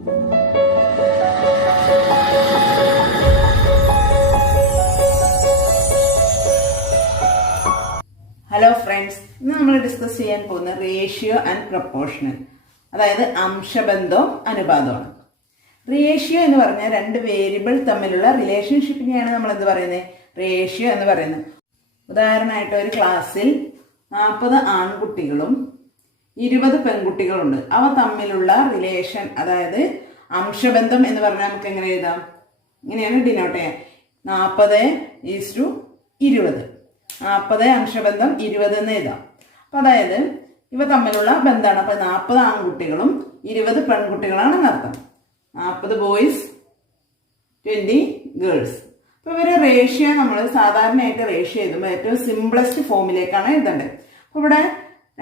Hello friends, ഇന്ന് നമ്മൾ discuss ചെയ്യാൻ പോകുന്ന റേഷ്യോ ആൻഡ് പ്രപ്പോർഷണൽ, അതായത് അംശബന്ധവും അനുപാതമാണ്. റേഷ്യോ എന്ന് പറഞ്ഞാൽ രണ്ട് വേരിയബിൾ തമ്മിലുള്ള റിലേഷൻഷിപ്പിനെയാണ് നമ്മൾ എന്ത് പറയുന്നത്, റേഷ്യോ എന്ന് പറയുന്നത്. ഉദാഹരണമായിട്ട് ഒരു ക്ലാസ്സിൽ 40 ആൺകുട്ടികളും 20 പെൺകുട്ടികളുണ്ട്. അവ തമ്മിലുള്ള റിലേഷൻ, അതായത് അംശബന്ധം എന്ന് പറഞ്ഞാൽ നമുക്ക് എങ്ങനെ എഴുതാം, ഇങ്ങനെയാണ് ഡിനോട്ട് ചെയ്യാം. 40:20, 40 അംശബന്ധം 20 എന്ന് എഴുതാം. അപ്പം അതായത് ഇവ തമ്മിലുള്ള ബന്ധമാണ്. അപ്പം 40 ആൺകുട്ടികളും 20 പെൺകുട്ടികളാണ് അർത്ഥം. 40 ബോയ്സ് 20 ഗേൾസ്. അപ്പോൾ ഇവര് റേഷ്യോ നമ്മൾ സാധാരണയായിട്ട് റേഷ്യോ എഴുതുമ്പോൾ ഏറ്റവും സിംപ്ലസ്റ്റ് ഫോമിലേക്കാണ് എഴുതേണ്ടത്. അപ്പോൾ ഇവിടെ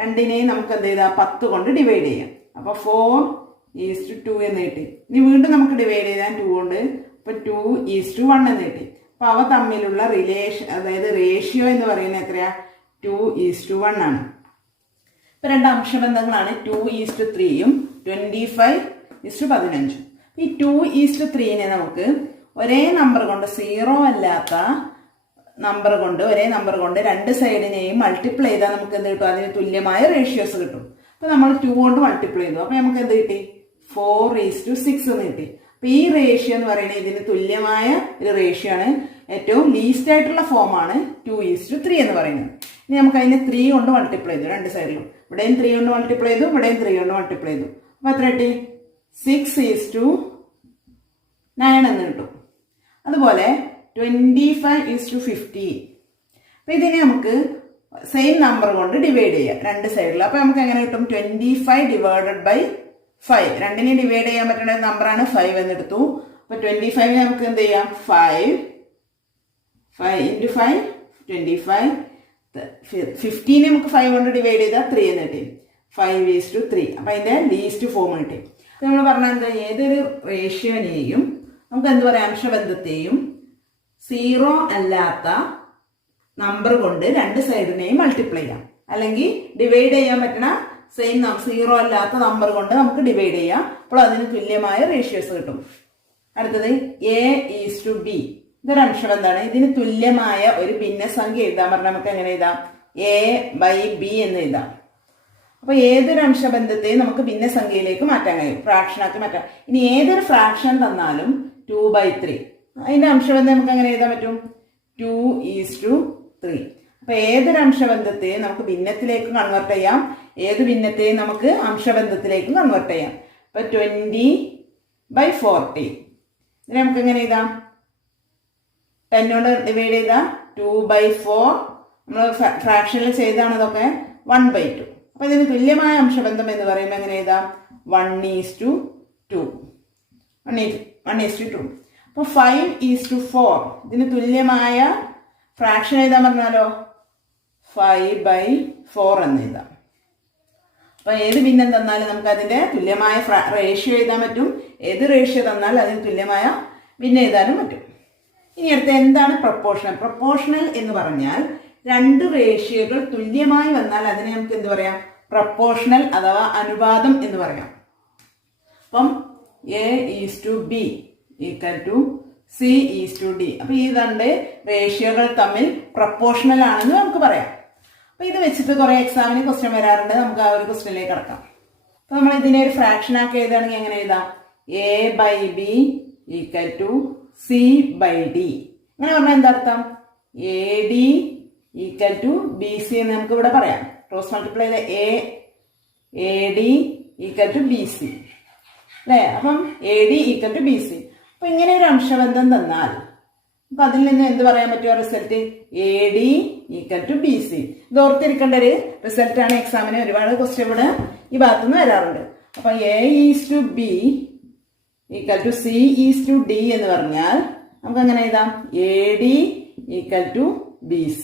രണ്ടിനെയും നമുക്ക് എന്ത് ചെയ്താൽ 10 കൊണ്ട് ഡിവൈഡ് ചെയ്യാം. അപ്പോൾ 4:2 എന്ന് കിട്ടി. ഇനി വീണ്ടും നമുക്ക് ഡിവൈഡ് ചെയ്താൽ 2 കൊണ്ട്, അപ്പോൾ 2:1 എന്ന് കിട്ടി. അപ്പോൾ അവ തമ്മിലുള്ള റിലേഷൻ, അതായത് റേഷ്യോ എന്ന് പറയുന്നത് എത്രയാ, 2:1 ആണ്. ഇപ്പം രണ്ട് അംശബന്ധങ്ങളാണ് 2:3യും 25:15. ഈ 2:3നെ നമുക്ക് ഒരേ നമ്പർ കൊണ്ട്, 0 അല്ലാത്ത നമ്പർ കൊണ്ട്, ഒരേ നമ്പർ കൊണ്ട് രണ്ട് സൈഡിനെയും മൾട്ടിപ്ലൈ ചെയ്താൽ നമുക്ക് എന്ത് കിട്ടും, അതിന് തുല്യമായ റേഷ്യോസ് കിട്ടും. അപ്പോൾ നമ്മൾ 2 കൊണ്ട് മൾട്ടിപ്ലൈ ചെയ്തു. അപ്പോൾ നമുക്ക് എന്ത് കിട്ടി, 4:6 എന്ന് കിട്ടി. അപ്പോൾ ഈ റേഷ്യോ എന്ന് പറയുന്നത് ഇതിന് തുല്യമായ ഒരു റേഷ്യോ ആണ്. ഏറ്റവും ലീസ്റ്റ് ആയിട്ടുള്ള ഫോമാണ് 2:3 എന്ന് പറയുന്നത്. ഇനി നമുക്ക് അതിനെ 3 കൊണ്ട് മൾട്ടിപ്ലൈ ചെയ്തു, രണ്ട് സൈഡിലും. ഇവിടെയും 3 കൊണ്ട് മൾട്ടിപ്ലൈ ചെയ്തു, ഇവിടെയും 3 കൊണ്ട് മൾട്ടിപ്ലൈ ചെയ്തു. അപ്പോൾ എത്ര കിട്ടി, 6:9 എന്ന് കിട്ടും. അതുപോലെ 25:50. അപ്പം ഇതിനെ നമുക്ക് സെയിം നമ്പർ കൊണ്ട് ഡിവൈഡ് ചെയ്യാം രണ്ട് സൈഡിൽ. അപ്പോൾ നമുക്ക് എങ്ങനെ കിട്ടും, 25/5. രണ്ടിനെ ഡിവൈഡ് ചെയ്യാൻ പറ്റുന്ന നമ്പറാണ് 5 എന്നെടുത്തു. അപ്പോൾ 25 നമുക്ക് എന്ത് ചെയ്യാം, 5 × 5 25. 15 നമുക്ക് 5 കൊണ്ട് ഡിവൈഡ് ചെയ്താൽ 3 എന്ന് കിട്ടി, 5:3. അപ്പം അതിൻ്റെ ലീസ്റ്റ് ഫോം കിട്ടി. നമ്മൾ പറഞ്ഞാൽ എന്താ, ഏതൊരു റേഷ്യോനെയും നമുക്ക് എന്ത് പറയാം, അംശബന്ധത്തെയും 0 അല്ലാത്ത നമ്പർ കൊണ്ട് രണ്ട് സൈഡിനെയും മൾട്ടിപ്ലൈ ചെയ്യാം. അല്ലെങ്കിൽ ഡിവൈഡ് ചെയ്യാൻ പറ്റുന്ന സെയിം 0 അല്ലാത്ത നമ്പർ കൊണ്ട് നമുക്ക് ഡിവൈഡ് ചെയ്യാം. അപ്പോൾ അതിന് തുല്യമായ റേഷ്യോസ് കിട്ടും. അടുത്തത് A:B. ഇതൊരു അംശബന്ധമാണ്. ഇതിന് തുല്യമായ ഒരു ഭിന്നസംഖ്യ എഴുതാൻ പറഞ്ഞാൽ നമുക്ക് എങ്ങനെ എഴുതാം, A/B എന്ന് എഴുതാം. അപ്പോൾ ഏതൊരു അംശബന്ധത്തെയും നമുക്ക് ഭിന്നസംഖ്യയിലേക്ക് മാറ്റാൻ കഴിയും, ഫ്രാക്ഷനാക്കി മാറ്റാം. ഇനി ഏതൊരു ഫ്രാക്ഷൻ തന്നാലും 2/3, അതിൻ്റെ അംശബന്ധം നമുക്ക് എങ്ങനെ എഴുതാൻ പറ്റും, 2:3. അപ്പോൾ ഏതൊരു അംശബന്ധത്തെയും നമുക്ക് ഭിന്നത്തിലേക്ക് കൺവേർട്ട് ചെയ്യാം, ഏത് ഭിന്നത്തെയും നമുക്ക് അംശബന്ധത്തിലേക്ക് കൺവേർട്ട് ചെയ്യാം. അപ്പോൾ 20/40 ഇതിനെ നമുക്ക് എങ്ങനെ എഴുതാം, 10 കൊണ്ട് ഡിവൈഡ് ചെയ്താൽ 2/4. നമ്മൾ ഫ്രാക്ഷനിൽ ചെയ്താണ് ഇതൊക്കെ 1/2. അപ്പോൾ ഇതിന് തുല്യമായ അംശബന്ധം എന്ന് പറയുമ്പോൾ എങ്ങനെ എഴുതാം, 1:2. 1:2. അപ്പോൾ 5:4 ഇതിന് തുല്യമായ ഫ്രാക്ഷൻ എഴുതാൻ പറഞ്ഞാലോ 5/4 എന്ന് എഴുതാം. അപ്പോൾ ഏത് ഭിന്നം തന്നാലും നമുക്ക് അതിൻ്റെ തുല്യമായ റേഷ്യോ എഴുതാൻ പറ്റും. ഏത് റേഷ്യോ തന്നാൽ അതിന് തുല്യമായ ഭിന്നം എഴുതാനും പറ്റും. ഇനി അടുത്ത എന്താണ് പ്രപ്പോർഷണൽ. പ്രപ്പോർഷണൽ എന്ന് പറഞ്ഞാൽ രണ്ട് റേഷ്യോകൾ തുല്യമായി വന്നാൽ അതിനെ നമുക്ക് എന്ത് പറയാം, പ്രപ്പോർഷണൽ അഥവാ അനുപാതം എന്ന് പറയാം. അപ്പം A:B = C:D. അപ്പോൾ ഈ രണ്ട് റേഷ്യോകൾ തമ്മിൽ പ്രപ്പോർഷണൽ ആണെന്ന് നമുക്ക് പറയാം. അപ്പോൾ ഇത് വെച്ചിട്ട് കുറേ എക്സാമിന് ക്വസ്റ്റ്യൻ വരാറുണ്ട്. നമുക്ക് ആ ഒരു ക്വസ്റ്റ്യനിലേക്ക് കടക്കാം. അപ്പോൾ നമ്മൾ ഇതിനെ ഒരു ഫ്രാക്ഷൻ ആക്കി എഴുതുകയാണെങ്കിൽ എങ്ങനെ എഴുതാം, A/B = C/D. അങ്ങനെ പറഞ്ഞാൽ എന്താ അർത്ഥം, AD = BC എന്ന് നമുക്ക് ഇവിടെ പറയാം. ക്രോസ് മൾട്ടിപ്ലൈ ചെയ്ത AD = BC അല്ലേ. അപ്പം AD = BC. അപ്പം ഇങ്ങനെ ഒരു അംശബന്ധം തന്നാൽ അപ്പം അതിൽ നിന്ന് എന്ത് പറയാൻ പറ്റുമോ, റിസൾട്ട് AD = BC. ഇത് ഓർത്തിരിക്കേണ്ട ഒരു റിസൾട്ടാണ്. എക്സാമിന് ഒരുപാട് ക്വസ്റ്റ്യൻ ഇവിടെ ഈ ഭാഗത്തുനിന്ന് വരാറുണ്ട്. അപ്പം A:B = C:D എന്ന് പറഞ്ഞാൽ നമുക്ക് അങ്ങനെ എഴുതാം, AD = BC.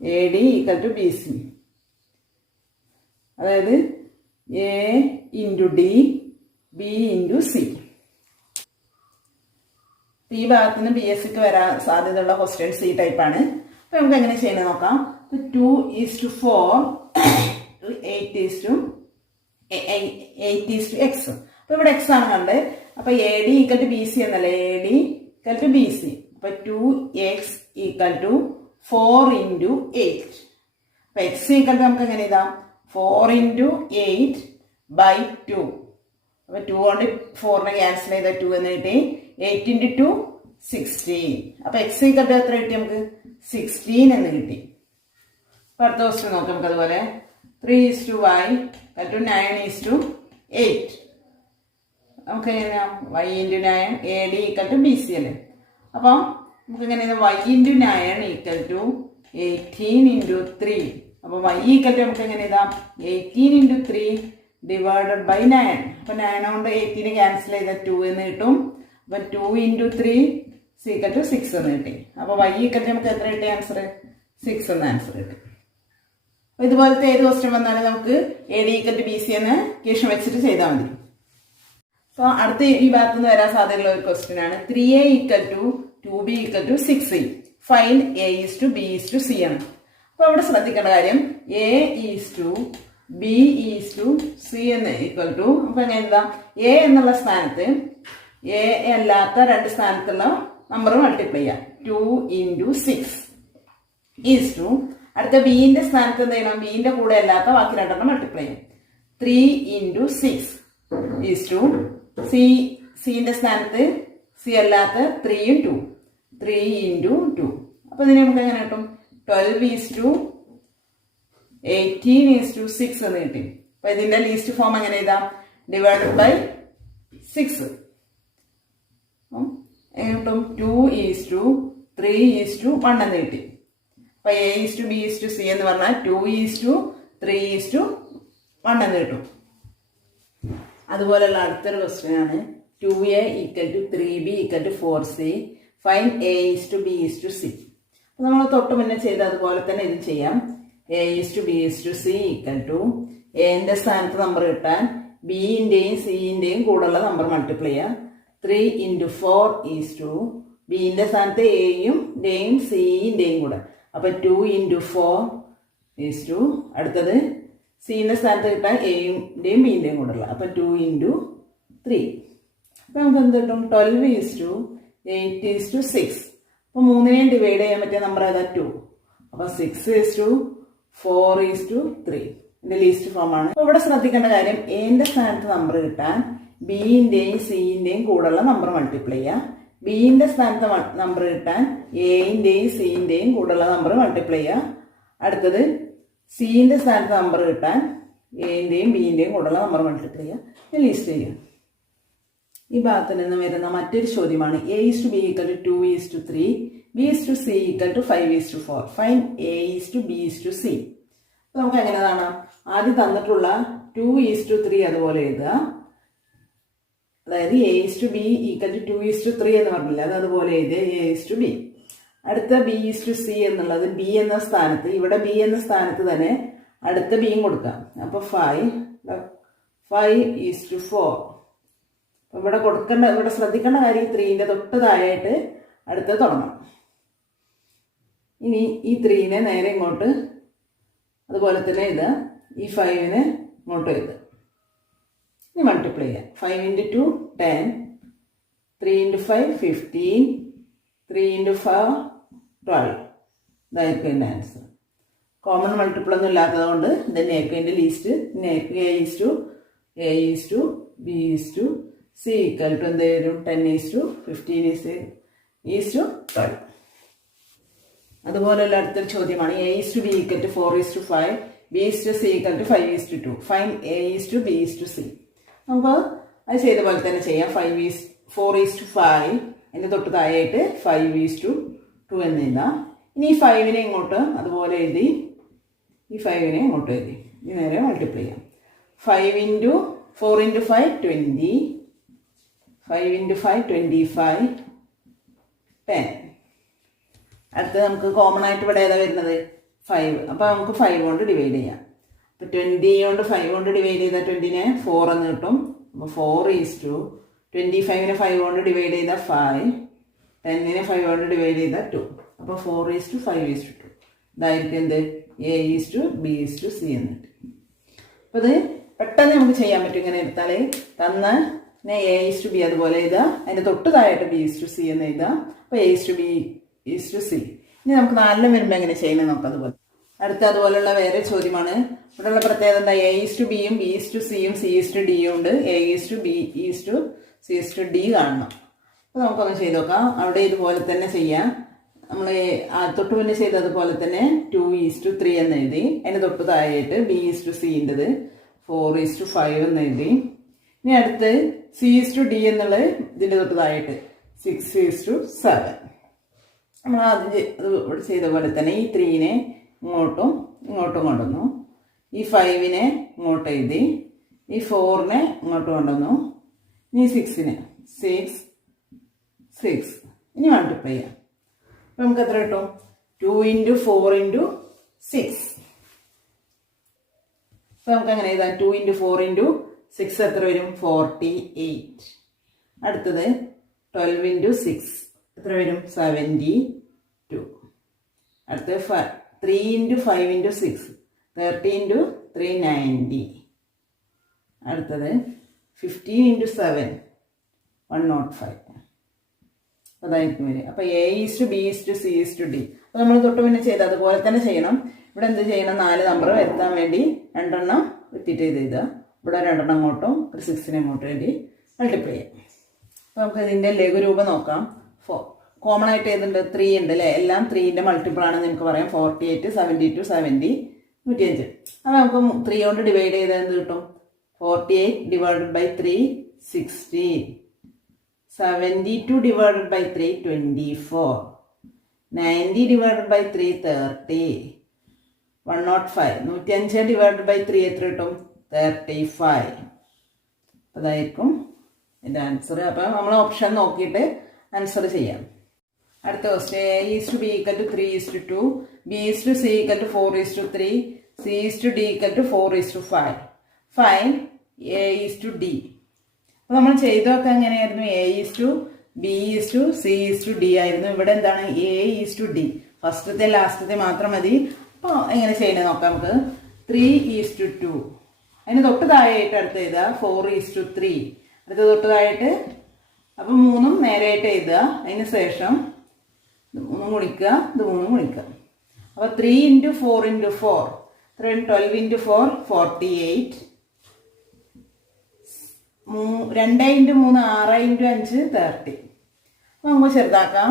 AD = BC. അതായത് A × D B × C. ഈ ഭാഗത്തുനിന്ന് BSCക്ക് വരാൻ സാധ്യതയുള്ള ക്വസ്റ്റ്യൻസ് ഈ ടൈപ്പാണ്. അപ്പോൾ നമുക്ക് എങ്ങനെ ചെയ്യണമെന്ന് നോക്കാം. 2:4 8:8:x. അപ്പോൾ ഇവിടെ എക്സ് ആണ് കണ്ടത്. അപ്പോൾ A D equal to B C എന്നല്ലേ, A D equal to B C. അപ്പോൾ 2x ഈക്വൽ ടു 4 × 8. അപ്പോൾ എക്സ് ഈക്വൽ ടു നമുക്ക് എങ്ങനെ എഴുതാം, 4 × 8/2. അപ്പോൾ 2 കൊണ്ട് 4നെ ക്യാൻസൽ ചെയ്താൽ 2 എന്ന് കിട്ടി. 8 × 2 16. അപ്പോൾ എക്സ് ഈക്വൽ ടു എത്ര കിട്ടി നമുക്ക്, 16 എന്ന് കിട്ടി. അപ്പോൾ അടുത്ത ക്വസ്റ്റ്യൻ നോക്കാം നമുക്ക് അതുപോലെ. 3:y = 9:8. നമുക്ക് എങ്ങനെയാ y × 9 A D equal to B C അല്ലേ. അപ്പം നമുക്ക് എങ്ങനെ y × 9 ഈക്വൽ ടു 18 × 3. അപ്പോൾ y ഈക്വൽ ടു നമുക്ക് എങ്ങനെ എഴുതാം, 18 × 3 ഡിവൈഡഡ് ബൈ 9. അപ്പോൾ 9 കൊണ്ട് 18 ക്യാൻസൽ ചെയ്താൽ 2 എന്ന് കിട്ടും. അപ്പോൾ 2 × 3 ഈക്വൽ ടു 6 എന്ന് കിട്ടി. അപ്പോൾ y ഈക്വൽ ടു നമുക്ക് എത്ര കിട്ടി ആൻസർ, 6 എന്ന ആൻസർ കിട്ടി. അപ്പോൾ ഇതുപോലത്തെ ഏത് ക്വസ്റ്റ്യൻ വന്നാലും നമുക്ക് A D equal to B C എന്ന് ഇക്വേഷൻ വെച്ചിട്ട് ചെയ്താൽ മതി. അപ്പോൾ അടുത്ത ഈ ഭാഗത്ത് നിന്ന് വരാൻ സാധ്യതയുള്ള ഒരു ക്വസ്റ്റ്യൻ ആണ്. 3a equal to 2b equal to 6c. Find a is to b is to c ആണ്. അപ്പോൾ അവിടെ ശ്രദ്ധിക്കേണ്ട കാര്യം a is to b is to c എന്ന് ഈക്വൽ ടു, അപ്പോൾ എങ്ങനെ എഴുതാം, a എന്നുള്ള സ്ഥാനത്ത് a അല്ലാത്ത രണ്ട് സ്ഥാനത്തുള്ള നമ്പർ മൾട്ടിപ്ലൈ ചെയ്യാം. 2 × 6 ഈസ് ടു, അടുത്ത ബിന്റെ സ്ഥാനത്ത് എന്ത് ചെയ്യണം, ബിന്റെ കൂടെ അല്ലാത്ത ബാക്കി രണ്ടെണ്ണം മൾട്ടിപ്ലൈ ചെയ്യും. 3 × 6 ഈസ് ടു, സിന്റെ സ്ഥാനത്ത് സി അല്ലാത്ത 3 × 2, 3 × 2. അപ്പോൾ ഇതിനെ നമുക്ക് എങ്ങനെ കിട്ടും, 12 ഈസ് ടു 18 ഈസ് ടു 6 എന്ന് കിട്ടി. അപ്പോൾ ഇതിന്റെ ലീസ്റ്റ് ഫോം എങ്ങനെ എഴുതാം, ഡിവൈഡഡ് ബൈ 6. കിട്ടും 2 ഈസ് ടു 3 ഈസ് ടു 1 എന്ന് കിട്ടി. അപ്പോൾ a is to b is to c എന്ന് പറഞ്ഞാൽ 2 ഈസ് ടു 3 ഈസ് ടു 1 എന്ന് കിട്ടും. അതുപോലെയുള്ള അടുത്തൊരു ക്വസ്റ്റ്യൻ ആണ്. 2a equal to 3b equal to 4c. Find a is to b is to c. അപ്പോൾ നമ്മൾ തൊട്ട് മുന്നേ ചെയ്ത് അതുപോലെ തന്നെ ഇത് ചെയ്യാം. a is to b is to c equal to, എന്റെ സ്ഥാനത്ത് നമ്പർ കിട്ടാൻ ബിന്റെയും സിന്റെയും കൂടെയുള്ള നമ്പർ മൾട്ടിപ്ലൈ ചെയ്യാം. 3 × 4 ഈസ് ടു, ബിന്റെ സ്ഥാനത്ത് എയുടെയും സിന്റെയും കൂടെ, അപ്പോൾ 2 × 4 ഈസ് ടു, അടുത്തത് സിന്റെ സ്ഥാനത്ത് കിട്ടാൻ എയുടെയും ബിന്റെയും കൂടെ ഉള്ള, അപ്പോൾ 2 × 3. അപ്പോൾ നമുക്ക് എന്ത് കിട്ടും, 12 ഈസ് ടു 8 ഈസ് ടു 6. അപ്പോൾ 3നെയും ഡിവൈഡ് ചെയ്യാൻ പറ്റിയ നമ്പർ ഏതാ, 2. അപ്പോൾ 6 ഈസ് ടു 4 ഈസ് ടു 3. ഇതിന്റെ ലീസ്റ്റ് ഫോം ആണ്. അപ്പോൾ ഇവിടെ ശ്രദ്ധിക്കേണ്ട കാര്യം, എന്റെ സ്ഥാനത്ത് നമ്പർ കിട്ടാൻ ബിന്റെയും സിന്റെയും കൂടെയുള്ള നമ്പർ മൾട്ടിപ്ലൈ ചെയ്യാം. ബിന്റെ സ്ഥാനത്ത് നമ്പർ കിട്ടാൻ എന്റെയും സിന്റെയും കൂടെയുള്ള നമ്പർ മൾട്ടിപ്ലൈ ചെയ്യാം. അടുത്തത് സിന്റെ സ്ഥാനത്ത് നമ്പർ കിട്ടാൻ എന്റെയും ബിന്റെയും കൂടെയുള്ള നമ്പർ മൾട്ടിപ്ലൈ ചെയ്യാം. ലിസ്റ്റ് ചെയ്യാം. ഈ ഭാഗത്ത് നിന്ന് വരുന്ന മറ്റൊരു ചോദ്യമാണ്. a is to b equal to 2 is to 3, b is to c equal to 5 is to 4. Find a is to b is to c. അപ്പോൾ നമുക്ക് എങ്ങനെ കാണാം, ആദ്യം തന്നിട്ടുള്ള 2 ഈസ് ടു 3 അതുപോലെ എഴുതുക. അതായത് a is to b equal to 2 is to 3 എന്ന് പറഞ്ഞില്ല, അത് അതുപോലെ എഴുതുക, a ഈസ് ടു b. അടുത്ത b ഈസ് ടു c എന്നുള്ളത് b എന്ന സ്ഥാനത്ത്, ഇവിടെ b എന്ന സ്ഥാനത്ത് തന്നെ അടുത്ത bയും കൊടുക്കാം. അപ്പോൾ 5 ഈസ് ടു 4. അപ്പോൾ ഇവിടെ ശ്രദ്ധിക്കേണ്ട കാര്യം 3ന്റെ തൊട്ട് താഴെയായിട്ട് അടുത്ത് തുടങ്ങണം. ഇനി ഈ 3നെ നേരെ ഇങ്ങോട്ട് അതുപോലെ തന്നെ എഴുതുക, ഈ 5നെ ഇങ്ങോട്ട് എഴുതുക. ഇനി മൾട്ടിപ്ലൈ ചെയ്യാം. 5 × 2 10, 3 × 5 15, 3 × 4 12. ഇതായിരിക്കും എൻ്റെ ആൻസർ. കോമൺ മൾട്ടിപ്പിൾ ഒന്നും ഇല്ലാത്തത് കൊണ്ട് ഇതന്നെയായിരിക്കും എൻ്റെ least. a is to b is to c equal to എന്ത് വരും, 10 ഈസ് ടു 15 ഈസ് ടു 12. അതുപോലെയുള്ള അടുത്തൊരു ചോദ്യമാണ്. a is to b equal to 4 is to 5, b is to c equal to 5 is to 2. Find a is to b is to c. നമുക്ക് അത് ചെയ്ത പോലെ തന്നെ ചെയ്യാം. 4 ഈസ് ടു 5, അതിൻ്റെ തൊട്ട് താഴെയായിട്ട് 5 ഈസ് ടു 2 എന്ന് എഴുതാം. ഇനി ഈ 5നെ ഇങ്ങോട്ട് അതുപോലെ എഴുതി, ഈ 5നെ ഇങ്ങോട്ട് എഴുതി, ഇനി നേരെ മൾട്ടിപ്ലൈ ചെയ്യാം. 4 × 5 20, 5 × 5 25, 10. അടുത്തത് നമുക്ക് കോമൺ ആയിട്ട് ഇവിടെ ഏതാ വരുന്നത്, 5. അപ്പോൾ നമുക്ക് 5 കൊണ്ട് ഡിവൈഡ് ചെയ്യാം. അപ്പോൾ 20 കൊണ്ട് 5 കൊണ്ട് ഡിവൈഡ് ചെയ്താൽ 20നെ 4 എന്ന് കിട്ടും. അപ്പോൾ 4 ഈസ് ടു 25നെ 5 കൊണ്ട് ഡിവൈഡ് ചെയ്താൽ 5, 10നെ 5 കൊണ്ട് ഡിവൈഡ് ചെയ്താൽ 2. അപ്പോൾ 4 ഈസ് ടു 5 ഈസ് ടു 2. ഇതായിരിക്കും എന്ത്, a is to b is to c എന്നിട്ട്. അപ്പോൾ ഇത് പെട്ടെന്ന് നമുക്ക് ചെയ്യാൻ പറ്റും. ഇങ്ങനെ എടുത്താൽ തന്ന പിന്നെ A:B അതുപോലെ എഴുതുക. അതിൻ്റെ തൊട്ട് താഴെയായിട്ട് B:C എന്ന് എഴുതുക. അപ്പോൾ A:B:C. ഇനി നമുക്ക് 4 വരുമ്പോൾ എങ്ങനെ ചെയ്യണം നോക്കാം. അതുപോലെ അടുത്ത അതുപോലുള്ള വേറെ ചോദ്യമാണ്. ഇവിടെയുള്ള പ്രത്യേകത എന്താ? A:B യും B:C യും C:D യും ഉണ്ട്. A:B:C:D കാണണം. അപ്പോൾ നമുക്കൊന്ന് ചെയ്ത് നോക്കാം. അവിടെ ഇതുപോലെ തന്നെ ചെയ്യാം. നമ്മൾ തൊട്ട് മുന്നേ ചെയ്തതുപോലെ തന്നെ 2:3 എന്ന് എഴുതി. അതിൻ്റെ തൊട്ട് താഴെയായിട്ട് B:C-ൻ്റെത് 4:5 എന്ന് എഴുതി. ഇനി അടുത്ത് C:D എന്നുള്ളത് ഇതിൻ്റെ തൊട്ട് താഴെയായിട്ട് 6:7. നമ്മൾ ആദ്യം ഇവിടെ ചെയ്ത പോലെ തന്നെ ഈ 3നെ ഇങ്ങോട്ടും കൊണ്ടുവന്നു. ഈ 5നെ ഇങ്ങോട്ട് എഴുതി. ഈ 4നെ ഇങ്ങോട്ട് കൊണ്ടുവന്നു. ഇനി 6നെ 6. ഇനി മൾട്ടിപ്ലൈ ചെയ്യാം. അപ്പം നമുക്ക് എത്ര കിട്ടും? 2 × 4 × 6. അപ്പം നമുക്ക് അങ്ങനെ എഴുതാം. 2 × 4 × 6 എത്ര വരും? 48. അടുത്തത് 12 × 6 എത്ര വരും? 72. അടുത്തത് 3 × 5 × 6 30 × 3 90. അടുത്തത് 15 × 7 105. അതായിരിക്കും വരിക. അപ്പോൾ A:B:C:D. അപ്പോൾ നമ്മൾ തൊട്ട് പിന്നെ ചെയ്ത് അതുപോലെ തന്നെ ചെയ്യണം. ഇവിടെ എന്ത് ചെയ്യണം? 4 നമ്പർ വരുത്താൻ വേണ്ടി 2 എണ്ണം റിപ്പീറ്റ് ചെയ്ത് എഴുതുക. ഇവിടെ 2 എണ്ണം അങ്ങോട്ടും ഒരു 6നെ അങ്ങോട്ടും വേണ്ടി മൾട്ടിപ്ലൈ ചെയ്യാം. അപ്പോൾ നമുക്ക് ഇതിൻ്റെ ലഘുരൂപം നോക്കാം. കോമൺ ആയിട്ട് ഏതുണ്ട്? 3 ഉണ്ട് അല്ലേ? എല്ലാം 3ൻ്റെ മൾട്ടിപ്പിൾ ആണെന്ന് നമുക്ക് പറയാം. 48, 72, 70, 105. അപ്പോൾ നമുക്ക് 3 കൊണ്ട് ഡിവൈഡ് ചെയ്താൽ എന്ത് കിട്ടും? 48 / 3 16. 72 / 3 24. 90 / 3 30. 105. 105 / 3 എത്ര കിട്ടും? 35. അതായിരിക്കും എൻ്റെ ആൻസർ. അപ്പം നമ്മൾ ഓപ്ഷൻ നോക്കിയിട്ട് ആൻസർ ചെയ്യാം. അടുത്ത question. A:B = 3:2. B:C = 4:3. C:D = 4:5. Find A:D. അപ്പോൾ നമ്മൾ ചെയ്തൊക്കെ എങ്ങനെയായിരുന്നു? A:B:C:D ആയിരുന്നു. ഇവിടെ എന്താണ്? A:D. ഫസ്റ്റത്തെ ലാസ്റ്റത്തെ മാത്രം മതി. അപ്പോൾ എങ്ങനെ ചെയ്യണേ നോക്കാം നമുക്ക്. 3:2. അതിന് തൊട്ട് താഴെയായിട്ട് അടുത്ത് എഴുതുക 4:3. അടുത്ത് തൊട്ട് താഴെയായിട്ട് അപ്പം 3ഉം നേരെയായിട്ട് എഴുതുക. അതിന് ശേഷം 3 ഗുണിക്കുക, ഇത് 3 ഗുണിക്കുക. അപ്പോൾ 3 × 4 × 4 12 × 4 48. 2 × 3 6 × 5 30. അപ്പോൾ നമുക്ക് ചെറുതാക്കാം.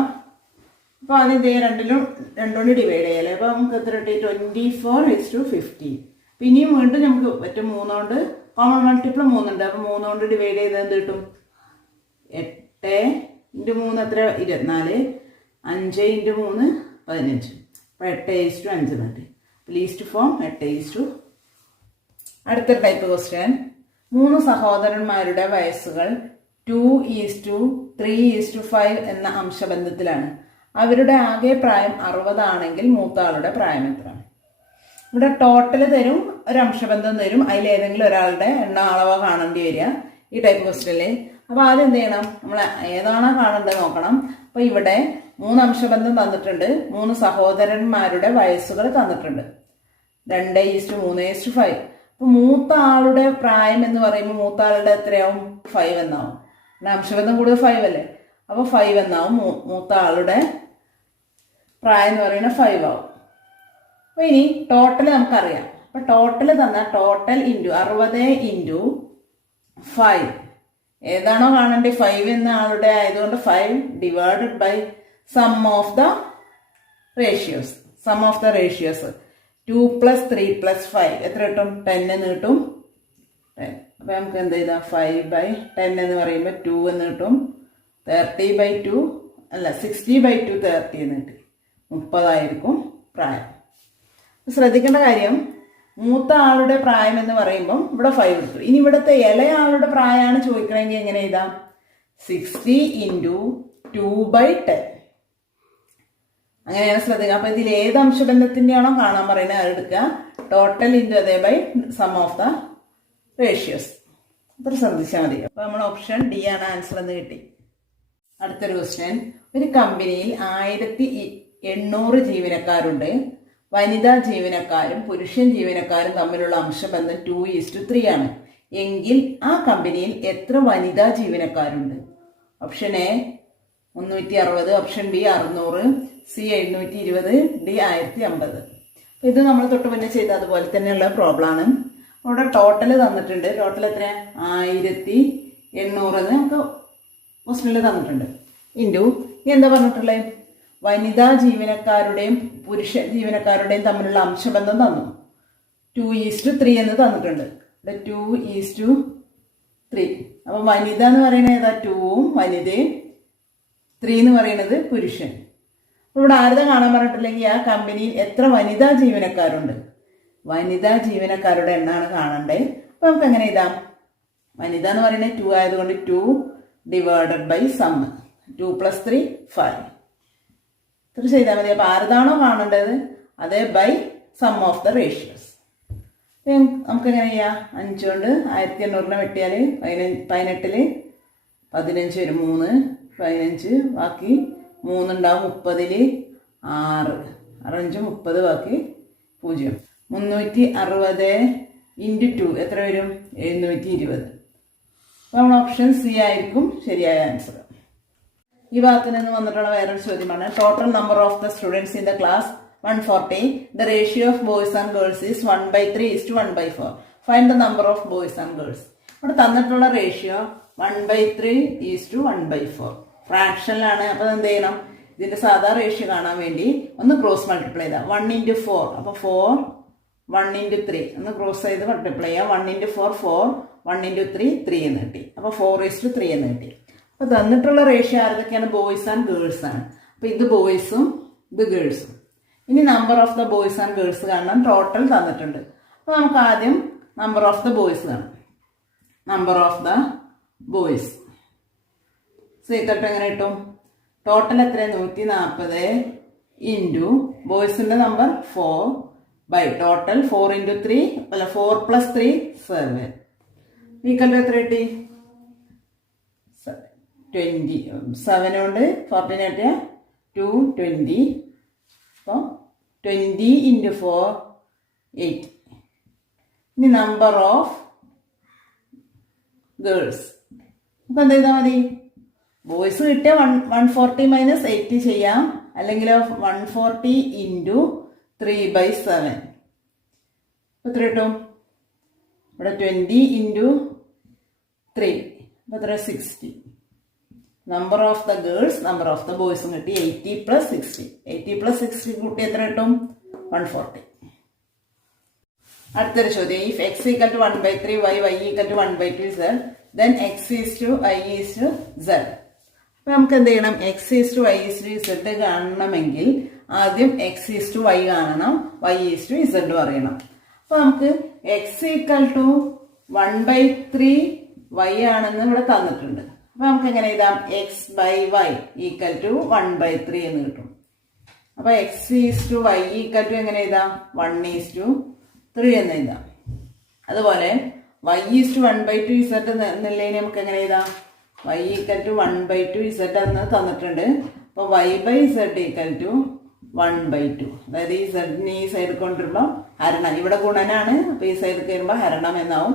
അപ്പോൾ ആദ്യം ഇത് രണ്ടും കൊണ്ട് ഡിവൈഡ് ചെയ്യാമല്ലേ. അപ്പോൾ നമുക്ക് എത്ര കിട്ടി? 24:50. പിന്നെയും വീണ്ടും നമുക്ക് മറ്റേ 3 കൊണ്ട് കോമൺ മൾട്ടിപ്പിൾ 3 ഉണ്ട്. അപ്പോൾ 3 കൊണ്ട് ഡിവൈഡ് ചെയ്താൽ എന്ത് കിട്ടും? 8 × 3 എത്ര? 24. 5 × 3 15. അപ്പോൾ 8:5 കിട്ടി. Least form 8:. അടുത്തൊരു ടൈപ്പ് ക്വസ്റ്റ്യൻ. 3 സഹോദരന്മാരുടെ വയസ്സുകൾ 2:3:5 എന്ന അംശബന്ധത്തിലാണ്. അവരുടെ ആകെ പ്രായം 60 ആണെങ്കിൽ മൂത്ത ആളുടെ പ്രായം എത്രയാണ്? ഇവിടെ ടോട്ടൽ തരും, ഒരു അംശബന്ധം തരും. അതിലേതെങ്കിലും ഒരാളുടെ അളവ് കാണേണ്ടി വരിക ഈ ടൈപ്പ് ക്വസ്റ്റ്യനിൽ. അപ്പോൾ ആദ്യം എന്ത് ചെയ്യണം? നമ്മൾ ഏതാണോ കാണേണ്ടത് നോക്കണം. അപ്പോൾ ഇവിടെ 3 അംശബന്ധം തന്നിട്ടുണ്ട്. 3 സഹോദരന്മാരുടെ വയസ്സുകൾ തന്നിട്ടുണ്ട്. 2:3:5. അപ്പോൾ മൂത്ത ആളുടെ പ്രായം എന്ന് പറയുമ്പോൾ മൂത്ത ആളുടെ എത്രയാവും? 5 എന്നാവും. അംശബന്ധം കൂടുതൽ 5 അല്ലേ? അപ്പോൾ 5 എന്നാവും. മൂത്ത ആളുടെ പ്രായം എന്ന് പറയുന്നത് 5 ആവും. അപ്പോൾ ഇനി ടോട്ടൽ നമുക്കറിയാം. അപ്പോൾ ടോട്ടൽ തന്നാൽ ടോട്ടൽ ഇൻറ്റു 60 × 5. ഏതാണോ കാണേണ്ടത്? 5 എന്ന ആളുടെ ആയതുകൊണ്ട് 5 / സം ഓഫ് ദ റേഷ്യോസ്. 2 + 3 + 5 എത്ര കിട്ടും? 10 എന്ന് കിട്ടും. 10. അപ്പോൾ നമുക്ക് എന്ത് ചെയ്താൽ 5/10 എന്ന് പറയുമ്പോൾ 2 എന്ന് കിട്ടും. 30/2 അല്ല 60/2 30 എന്ന് കിട്ടി. 30 ആയിരിക്കും പ്രായം. ശ്രദ്ധിക്കേണ്ട കാര്യം, മൂത്ത ആളുടെ പ്രായം എന്ന് പറയുമ്പം ഇവിടെ 5 എടുത്തു. ഇനി ഇവിടുത്തെ ഇളയാളുടെ പ്രായമാണ് ചോദിക്കണമെങ്കിൽ എങ്ങനെ എഴുതാം? 60 × 2/10. അങ്ങനെയാണ് ശ്രദ്ധിക്കുക. അപ്പോൾ ഇതിൽ ഏത് അംശബന്ധത്തിൻ്റെയാണോ കാണാൻ പറയുന്നത് അത് എടുക്കുക. ടോട്ടൽ ഇൻറ്റു അതേ by sum of the ratios. അത്ര ശ്രദ്ധിച്ചാൽ മതി. അപ്പോൾ നമ്മൾ ഓപ്ഷൻ ഡി ആണ് ആൻസർ എന്ന് കിട്ടി. അടുത്തൊരു ക്വസ്റ്റ്യൻ. ഒരു കമ്പനിയിൽ 1800 ജീവനക്കാരുണ്ട്. വനിതാ ജീവനക്കാരും പുരുഷൻ ജീവനക്കാരും തമ്മിലുള്ള അംശബന്ധം 2:3 ആണ്. എങ്കിൽ ആ കമ്പനിയിൽ എത്ര വനിതാ ജീവനക്കാരുണ്ട്? Option A 360, option B 600, C 720, D 1050. ഇത് നമ്മൾ തൊട്ട് മുന്നേ ചെയ്ത അതുപോലെ തന്നെയുള്ള പ്രോബ്ലമാണ്. അവിടെ ടോട്ടൽ തന്നിട്ടുണ്ട്. ടോട്ടൽ എത്ര? 1800 നമുക്ക് ക്വസ്റ്റനിൽ തന്നിട്ടുണ്ട്. ഇൻറ്റു എന്താ പറഞ്ഞിട്ടുള്ളത്? വനിതാ ജീവനക്കാരുടെയും പുരുഷ ജീവനക്കാരുടെയും തമ്മിലുള്ള അംശബന്ധം തന്നു. 2:3 എന്ന് തന്നിട്ടുണ്ട്. ഇവിടെ 2:3. അപ്പം വനിത എന്ന് പറയുന്നത് ഏതാ? 2ഉം വനിതയും 3 എന്ന് പറയുന്നത് പുരുഷൻ. ഇവിടെ ആരുടെ കാണാൻ പറഞ്ഞിട്ടില്ലെങ്കിൽ ആ കമ്പനിയിൽ എത്ര വനിതാ ജീവനക്കാരുണ്ട്? വനിതാ ജീവനക്കാരുടെ എണ്ണമാണ് കാണണ്ടേ. അപ്പം നമുക്ക് എങ്ങനെ എഴുതാം? വനിത എന്ന് പറയുന്നത് 2 ആയതുകൊണ്ട് 2 ഡിവൈഡഡ് ബൈ സം. 2 + 3 5. ഇത്ര ചെയ്താൽ മതി. അപ്പോൾ ആരതാണോ കാണേണ്ടത് അതേ by sum of the ratios. നമുക്ക് എങ്ങനെ ചെയ്യാം? 5 കൊണ്ട് 1800 വെട്ടിയാൽ 18ൽ 15 വരും. 3 15, ബാക്കി 3 ഉണ്ടാവും. 30ൽ 6, 6 30, ബാക്കി 0. 360 × 2 എത്ര വരും? 720. അപ്പോൾ നമ്മൾ ഓപ്ഷൻ സി ആയിരിക്കും ശരിയായ ആൻസർ. ഈ ഭാഗത്ത് നിന്ന് വന്നിട്ടുള്ള വേറൊരു ചോദ്യമാണ്. Total number of the students in the class 140. The ratio of boys and girls is 1/3:1/4. Find the number of boys and girls. ഇവിടെ തന്നിട്ടുള്ള റേഷ്യോ 1/3:1/4. ഫ്രാക്ഷനിലാണ്. അപ്പോൾ എന്ത് ചെയ്യണം? ഇതിന്റെ സാധാ റേഷ്യോ കാണാൻ വേണ്ടി ഒന്ന് ക്രോസ് മൾട്ടിപ്ലൈ ചെയ്താൽ 1 × 4. അപ്പോൾ 4, 1 × 3 ഒന്ന് ക്രോസ് ചെയ്ത് മൾട്ടിപ്ലൈ ചെയ്യാം. 1 × 4 4, 1 × 3 3 എന്ന് കിട്ടി. അപ്പോൾ 4:3 എന്ന് കിട്ടി. അപ്പോൾ തന്നിട്ടുള്ള റേഷ്യോ ആരൊക്കെയാണ്? ബോയ്സ് ആൻഡ് ഗേൾസ് ആണ്. അപ്പോൾ ഇത് ബോയ്സും ഇത് ഗേൾസും. ഇനി number of the boys and girls കാണാൻ ടോട്ടൽ തന്നിട്ടുണ്ട്. അപ്പോൾ നമുക്ക് ആദ്യം നമ്പർ ഓഫ് ദ ബോയ്സ് കാണാം. നമ്പർ ഓഫ് ദ ബോയ്സ് സീക്കട്ട് എങ്ങനെ കിട്ടും? ടോട്ടൽ എത്ര? 140 ഇൻറ്റു ബോയ്സിൻ്റെ നമ്പർ 4 ബൈ ടോട്ടൽ 4 × 3 അല്ല 4 + 3 7. ഈക്വൽ എത്ര കിട്ടി? 20. 7 കൊണ്ട് 14 കിട്ടിയ 220. അപ്പോൾ 20 × 4 8. ഇനി നമ്പർ ഓഫ് ഗേൾസ് നമുക്ക് എന്ത് ചെയ്താൽ മതി? ബോയ്സ് കിട്ടിയ 140 - 80 ചെയ്യാം. അല്ലെങ്കിൽ 140 × 3/7. എത്ര കിട്ടും? ഇവിടെ 20 × 3 അപ്പോൾ എത്ര? 60. Number of the girls number of the ബോയ്സും കിട്ടി. 80 + 60. 80 + 60 കൂട്ടി എത്ര കിട്ടും? 140. അടുത്തൊരു ചോദ്യം. If x = 1/3 y, y = 1/2 z, then x is to y is to z. അപ്പോൾ നമുക്ക് എന്ത് ചെയ്യണം? x is to y is to z കാണണമെങ്കിൽ ആദ്യം x is to y കാണണം, y is to z പറയണം. അപ്പോൾ നമുക്ക് x = 1/3 y ആണെന്ന് ഇവിടെ തന്നിട്ടുണ്ട്. അപ്പോൾ നമുക്ക് എങ്ങനെ എഴുതാം? x/y = 1/3 എന്ന് കിട്ടും. അപ്പോൾ x is to y = എങ്ങനെ എഴുതാം? 1:3 എന്ന് എഴുതാം. അതുപോലെ y is to 1/2 z എന്നുള്ളതിനെ നമുക്ക് എങ്ങനെ എഴുതാം? y = 1/2 z എന്ന് തന്നിട്ടുണ്ട്. അപ്പോൾ y/z = 1/2. അതായത് ഈ z-നെ ഈ സൈഡ് കൊണ്ടുവരുമ്പോൾ ഹരണം, ഇവിടെ ഗുണനാണ്, അപ്പോൾ ഈ സൈഡ് കയറുമ്പോൾ ഹരണം എന്നാവും.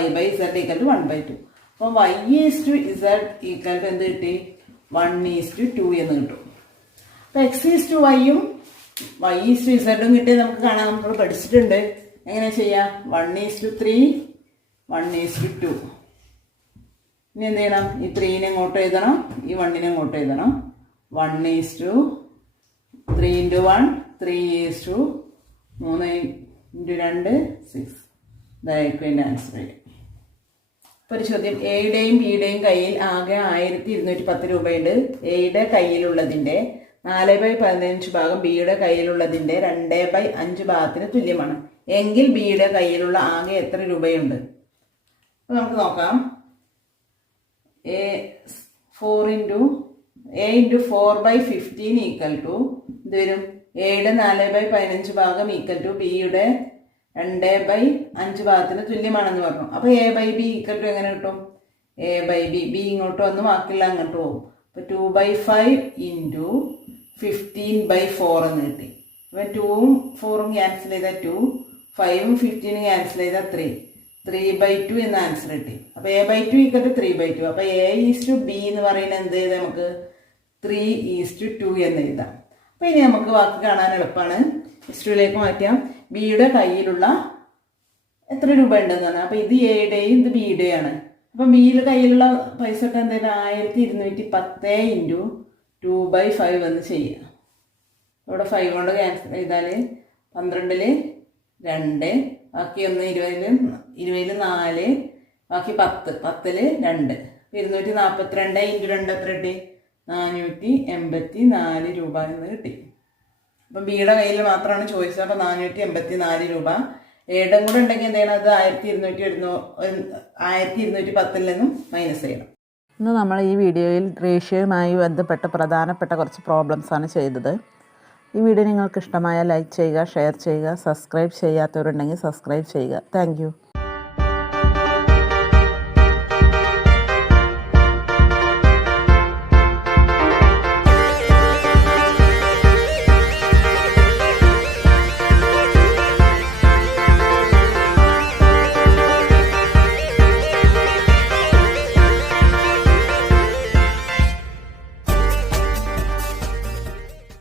y/z = 1/2. അപ്പോൾ y is to z = എന്ത് കിട്ടി? 1:2 എന്ന് കിട്ടും. അപ്പോൾ x is to y-യും y is to z-ഉം കിട്ടി നമുക്ക് കാണാം. നമ്മൾ പഠിച്ചിട്ടുണ്ട്. എങ്ങനെ ചെയ്യാം? 1:3, 1:2. ഇനി എന്ത് ചെയ്യണം? ഈ 3നെ ഇങ്ങോട്ട് എഴുതണം, ഈ 1നെ ഇങ്ങോട്ട് എഴുതണം. 1:3 × 1 3:3 × 2 6. ഇതായിരിക്കും എൻ്റെ ആൻസർ. ഇപ്പോൾ ഒരു ചോദ്യം. എയുടെയും ബിയുടെയും കയ്യിൽ ആകെ 1210 രൂപയുണ്ട്. എയുടെ കയ്യിലുള്ളതിൻ്റെ 4/15 ഭാഗം ബിയുടെ കയ്യിലുള്ളതിൻ്റെ 2/5 ഭാഗത്തിന് തുല്യമാണ്. എങ്കിൽ ബിയുടെ കയ്യിലുള്ള ആകെ എത്ര രൂപയുണ്ട്? അപ്പോൾ നമുക്ക് നോക്കാം. a × 4/15 എന്ത് വരും? എയുടെ 4/15 ഭാഗം = ബിയുടെ 2/5 ഭാഗത്തിന് തുല്യമാണെന്ന് പറഞ്ഞു. അപ്പോൾ a/b = എങ്ങനെ കിട്ടും? a/b. ബി ഇങ്ങോട്ട് വന്ന് ബാക്കിയുള്ള അങ്ങോട്ട് പോകും. അപ്പോൾ 2/5 × 15/4 എന്ന് കിട്ടി. അപ്പോൾ 2ഉം 4ഉം ക്യാൻസൽ ചെയ്താൽ 2, 5ഉം 15ഉം ക്യാൻസൽ ചെയ്താൽ 3. 3/2 എന്ന ആൻസർ കിട്ടി. അപ്പോൾ A/2 = 3/2. അപ്പോൾ A:B എന്ന് പറയുന്നത് എന്ത് ചെയ്ത് നമുക്ക് 3:2 എന്ന് എഴുതാം. അപ്പോൾ ഇനി നമുക്ക് വാക്ക് കാണാൻ എളുപ്പമാണ്. ഹിസ്റ്ററിയിലേക്ക് മാറ്റാം. ബിയുടെ കയ്യിലുള്ള എത്ര രൂപ ഉണ്ടെന്നാണ്. അപ്പോൾ ഇത് എയുടെയും ഇത് ബിയുടെയും ആണ്. അപ്പം ബിയുടെ കയ്യിലുള്ള പൈസ ഒക്കെ എന്തായാലും 1210 × 2/5 എന്ന് ചെയ്യാം. ഇവിടെ 5 കൊണ്ട് ക്യാൻസൽ ചെയ്താൽ 12 2, ബാക്കി 1 20 4, ബാക്കി 10 10 2, 242 × 2 എത്ര കിട്ടി? 484 രൂപ എന്ന് കിട്ടി. അപ്പം ബിയുടെ കയ്യിൽ മാത്രമാണ് ചോയ്സ്. അപ്പോൾ 484 രൂപ. എയുടെ കൂടെ ഉണ്ടെങ്കിൽ എന്ത് ചെയ്യണം? അത് 1210 നിന്നും മൈനസ് ചെയ്യണം. ഇന്ന് നമ്മൾ ഈ വീഡിയോയിൽ റേഷ്യോയുമായി ബന്ധപ്പെട്ട പ്രധാനപ്പെട്ട കുറച്ച് പ്രോബ്ലംസാണ് ചെയ്തത്. ഈ വീഡിയോ നിങ്ങൾക്ക് ഇഷ്ടമായാൽ ലൈക്ക് ചെയ്യുക, ഷെയർ ചെയ്യുക, സബ്സ്ക്രൈബ് ചെയ്യാത്തവരുണ്ടെങ്കിൽ സബ്സ്ക്രൈബ് ചെയ്യുക. താങ്ക്